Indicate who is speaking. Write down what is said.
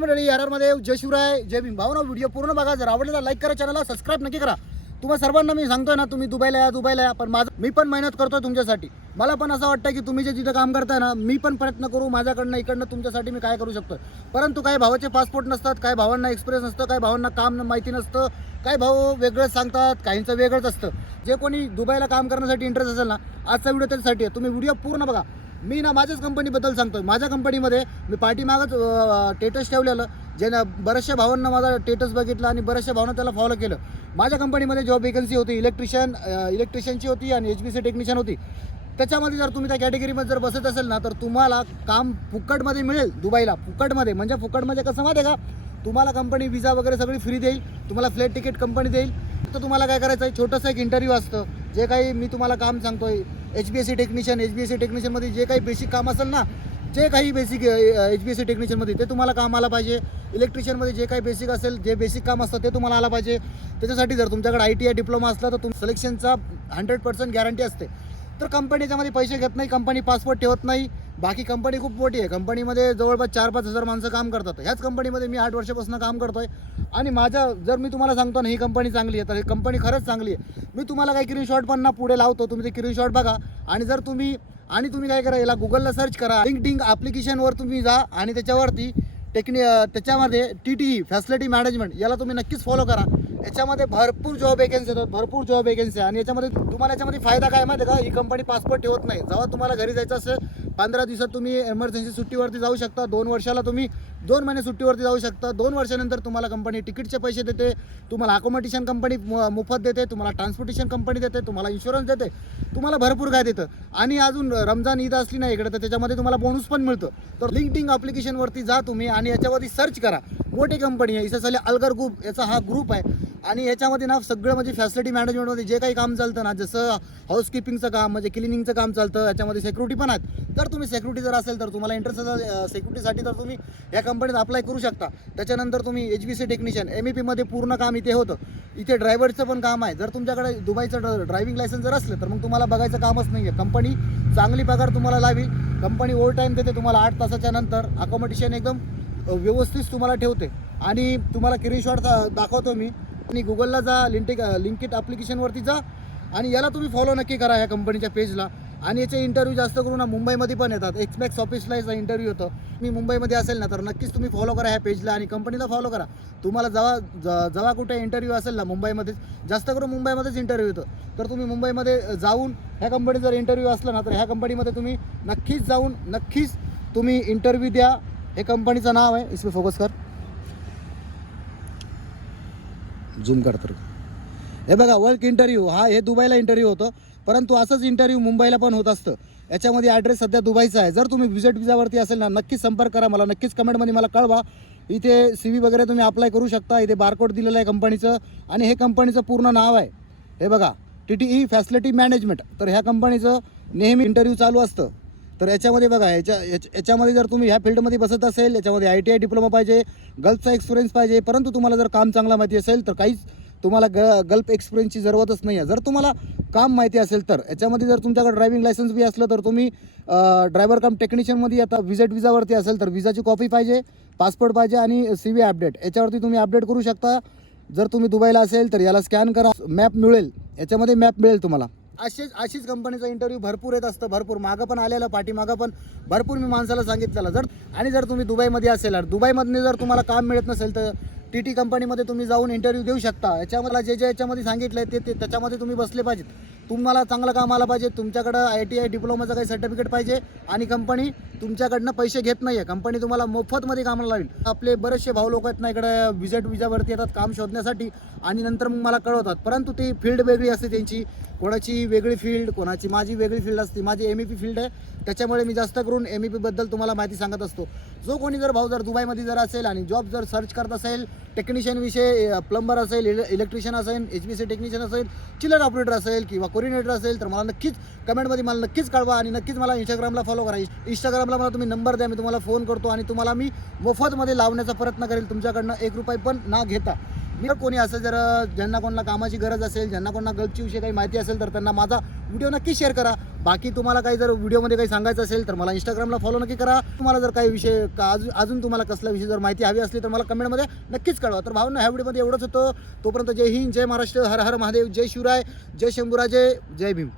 Speaker 1: मंडळी आरमध्ये जय शिवराय जय भीम भावना व्हिडिओ पूर्ण बघा. जर आवडला लाईक करा चॅनलला सबस्क्राईब नक्की करा. तुम्हा सर्वांना मी सांगतोय ना तुम्ही दुबईला या दुबईला या पण माझं मी पण मेहनत करतोय तुमच्यासाठी. मला पण असं वाटतं की तुम्ही जे जिथं काम करताय ना मी पण प्रयत्न करू माझ्याकडनं इकडनं तुमच्यासाठी मी काय करू शकतो परंतु काही भावाचे पासपोर्ट नसतात काही भावांना एक्सपिरियन्स नसतं काही भावांना काम माहिती नसतं काही भाऊ वेगळंच सांगतात काहींचं वेगळंच असतं. जे कोणी दुबईला काम करण्यासाठी इंटरेस्ट असेल ना आजचा व्हिडिओ त्याच्यासाठी आहे. तुम्ही व्हिडिओ पूर्ण बघा. मी ना माझ्याच कंपनीबद्दल सांगतोय. माझ्या कंपनीमध्ये मी पाठीमागच टेटस ठेवलेलं ज्यानं बऱ्याचशा भावांना माझा टेटस बघितलं आणि बऱ्याचशा भावांना त्याला फॉलो केलं. माझ्या कंपनीमध्ये जॉब वेकन्सी होती इलेक्ट्रिशियन इलेक्ट्रिशियनची होती आणि एच बी सी टेक्निशियन होती. त्याच्यामध्ये जर तुम्ही त्या कॅटेगरीमध्ये जर बसत असेल ना तर तुम्हाला काम फुकटमध्ये मिळेल दुबईला. फुकटमध्ये. म्हणजे फुकटमध्ये कसं माहिती आहे का? तुम्हाला कंपनी विजा वगैरे सगळी फ्री देईल तुम्हाला फ्लाईट तिकीट कंपनी देईल. तर तुम्हाला काय करायचं आहे छोटंसं एक इंटरव्ह्यू असतं. जे काही मी तुम्हाला काम सांगतोय H B S C technician H B S C टेक्निशियनमध्ये जे काही बेसिक काम असेल ना जे काही basic H B S C टेक्निशियनमध्ये ते तुम्हाला काम आला पाहिजे. इलेक्ट्रिशियनमध्ये जे काही बेसिक असेल जे बेसिक काम असतं ते तुम्हाला आलं पाहिजे. त्याच्यासाठी जर तुमच्याकडे आय टी आय डिप्लोमा असला तर तुम सिलेक्शनचा हंड्रेड पर्सेंट गॅरंटी असते. तर कंपनी याच्यामध्ये पैसे घेत नाही कंपनी पासपोर्ट ठेवत नाही. बाकी कंपनी खूप मोठी आहे. कंपनीमध्ये जवळपास चार पाच हजार माणसं काम करतात. ह्याच कंपनीमध्ये मी आठ वर्षापासून काम करतो आहे आणि माझ्या जर मी तुम्हाला सांगतो ना ही कंपनी चांगली आहे तर ही कंपनी खरंच चांगली आहे. मी तुम्हाला काही स्क्रीनशॉट पण ना पुढे लावतो तुम्ही ते स्क्रीनशॉट बघा. आणि जर तुम्ही आणि तुम्ही काय करा याला गुगलला सर्च करा. लिंकडिंग ॲप्लिकेशनवर तुम्ही जा आणि त्याच्यावरती टेक्नि त्याच्यामध्ये टी टी फॅसिलिटी मॅनेजमेंट याला तुम्ही नक्कीच फॉलो करा. याच्यामध्ये भरपूर जॉब वेकन्सी येतात भरपूर जॉब वेकन्सी आहे. आणि याच्यामध्ये तुम्हाला याच्यामध्ये फायदा काय माहिती आहे का? ही कंपनी पासपोर्ट ठेवत नाही. जेव्हा तुम्हाला घरी जायचं असेल पंधरा दिवसात तुम्ही एमर्जन्सी सुट्टीवरती जाऊ शकता. दोन वर्षाला तुम्ही दोन महिने सुट्टीवरती जाऊ शकता. दोन वर्षानंतर तुम्हाला कंपनी तिकीटचे पैसे देते. तुम्हाला अकोमोडेशन कंपनी मोफत देते. तुम्हाला ट्रान्सपोर्टेशन कंपनी देते. तुम्हाला इन्शुरन्स देते. तुम्हाला भरपूर काय देतं. आणि अजून रमजान ईद असली ना इकडे तर त्याच्यामध्ये तुम्हाला बोनस पण मिळतं. तर लिंकडिंग अप्लिकेशनवरती जा तुम्ही आणि याच्यावरती सर्च करा. मोठी कंपनी आहे. इसेसली अलगर ग्रुप याचा हा ग्रुप आहे. आणि याच्यामध्ये ना सगळं म्हणजे फॅसिलिटी मॅनेजमेंटमध्ये जे काही काम चालतं ना जसं हाऊसकीपिंगचं काम म्हणजे क्लिनिंगचं काम चालतं याच्यामध्ये सेक्युरिटी पण आहेत. तर तुम्ही सेक्युरिटी जर असेल तर तुम्हाला इंटरेस्ट असेल सेक्युरिटीसाठी तर तुम्ही या कंपनीत अप्लाय करू शकता. त्याच्यानंतर तुम्ही H B C technician M E पीमध्ये पूर्ण काम इथे होतं. इथे ड्रायव्हरचं पण काम आहे. जर तुमच्याकडे दुबईचं ड्रायव्हिंग लायसन्स जर असलं तर मग तुम्हाला बघायचं कामच नाही आहे कंपनी चांगली पगार तुम्हाला लावी. कंपनी ओव्हर टाईम देते तुम्हाला आठ तासाच्या नंतर. अकोमोडेशन एकदम व्यवस्थित तुम्हाला ठेवते. आणि तुम्हाला स्क्रीनशॉट दाखवतो मी. आणि गुगलला जा लिंटिक लिंकिट ॲप्लिकेशनवरती जा. आणि याला तुम्ही फॉलो नक्की करा ह्या कंपनीच्या पेजला आणि याचे इंटरव्ह्यू जास्त करून मुंबईमध्ये पण येतात. एक्समॅक्स ऑफिसला याचा इंटरव्ह्यू होतं मी मुंबईमध्ये असेल ना तर नक्कीच तुम्ही फॉलो करा ह्या पेजला आणि कंपनीला फॉलो करा. तुम्हाला जेव्हा ज- जेव्हा कुठे इंटरव्ह्यू असेल ना मुंबईमध्येच जास्त करून मुंबईमध्येच इंटरव्ह्यू होतं तर तुम्ही मुंबईमध्ये जाऊन ह्या कंपनीत जर इंटरव्ह्यू असला ना तर ह्या कंपनीमध्ये तुम्ही नक्कीच जाऊन नक्कीच तुम्ही इंटरव्ह्यू द्या. हे कंपनीचं नाव आहे इसमें फोकस कर. झूम कर तर. हे बघा वर्क इंटरव्ह्यू हा हे दुबईला इंटरव्ह्यू होतं परंतु असंच इंटरव्ह्यू मुंबईला पण होत असतं. याच्यामध्ये ॲड्रेस सध्या दुबईचा आहे. जर तुम्ही विजिट विजावरती असेल ना नक्कीच संपर्क करा मला नक्कीच कमेंटमध्ये मला कळवा. इथे सी व्ही वगैरे तुम्ही अप्लाय करू शकता. इथे बारकोड दिलेलं आहे कंपनीचं आणि हे कंपनीचं पूर्ण नाव आहे. हे बघा T T E facility management तर ह्या कंपनीचं नेहमी इंटरव्ह्यू चालू असतं. तर याच्यामध्ये बघा याच्या याच्या- याच्यामध्ये जर तुम्ही ह्या फील्डमध्ये बसत असेल याच्यामध्ये आय टी आय डिप्लोमा पाहिजे गल्फचा एक्सपिरियन्स पाहिजे परंतु तुम्हाला जर काम चांगला माहिती असेल तर काहीच तुम्हाला ग गल्फ एक्सपिरियन्सची जरूरतच नाही आहे जर तुम्हाला काम माहिती असेल तर याच्यामध्ये जर तुमच्याकडे ड्रायव्हिंग लायसन्स बी असलं तर तुम्ही ड्रायव्हर कम टेक्निशियनमध्ये आता विजिट विजावरती असेल तर विजाची कॉपी पाहिजे पासपोर्ट पाहिजे आणि सी व्ही अपडेट याच्यावरती तुम्ही अपडेट करू शकता. जर तुम्ही दुबईला असेल तर याला स्कॅन करा. मॅप मिळेल. याच्यामध्ये मॅप मिळेल तुम्हाला. अशीच अशीच कंपनीचा इंटरव्ह्यू भरपूर येत असतं भरपूर. मागं पण आलेलं पाठीमागं पण. भरपूर मी माणसाला सांगितलेलं. जर आणि जर तुम्ही दुबईमध्ये असेल दुबईमधनं जर तुम्हाला काम मिळत नसेल तर टी टी कंपनीमध्ये तुम्ही जाऊन इंटरव्ह्यू देऊ शकता. याच्यामध्ये जे जे याच्यामध्ये सांगितलं आहे ते ते त्याच्यामध्ये तुम्ही बसले पाहिजेत. तुम्हाला चांगलं कामाला पाहिजे. तुमच्याकडं आय टी आय डिप्लोमाचं काही सर्टिफिकेट पाहिजे. आणि कंपनी तुमच्याकडनं पैसे घेत नाही आहे कंपनी तुम्हाला मोफतमध्ये कामाला लावेल. आपले बरेचसे भाऊ लोक आहेत ना इकडे विजिट विजावरती येतात काम शोधण्यासाठी. आणि नंतर मग मला कळवतात. परंतु ती फील्ड वेगळी असते त्यांची. कोणाची वेगळी फील्ड कोणाची माझी वेगळी फील्ड असते. माझी एम ई पी फील्ड आहे. त्याच्यामुळे मी जास्त करून एम ई पीबद्दल तुम्हाला माहिती सांगत असतो. जो कोणी जर भाऊ जर दुबईमध्ये जर असेल आणि जॉब जर सर्च करत असेल टेक्निशियन विषय प्लंबर असेल इलेक्ट्रिशियन असेल एच बी सी टेक्निशियन असेल चिलर ऑपरेटर असेल किंवा कोरिनेटर असेल तर मला नक्कीच कमेंटमध्ये मला नक्कीच कळवा आणि नक्कीच मला इंस्टाग्रामला फॉलो करा. इंस्टाग्रामला मला तुम्ही नंबर द्या मी तुम्हाला फोन करतो आणि तुम्हाला मी मोफतमध्ये लावण्याचा प्रयत्न करेल. तुमच्याकडनं एक रुपये पण ना घेता. मी जर कोणी असं जर ज्यांना कोणाला कामाची गरज असेल ज्यांना कोणाला गल्फची विषयी काही माहिती असेल तर त्यांना माझा व्हिडिओ नक्की शेअर करा. बाकी तुम्हाला काही जर व्हिडिओमध्ये काही सांगायचं असेल तर मला इंस्टाग्रामला फॉलो नक्की करा. तुम्हाला जर काही विषय का अजून अजून तुम्हाला कसला विषय जर माहिती हवी असली तर मला कमेंटमध्ये नक्कीच कळवा. तर भावना ह्या व्हिडिओमध्ये एवढंच होतं. तोपर्यंत जय हिंद जय महाराष्ट्र हर हर महादेव जय शिवराय जय शंभुराजे जय भीम.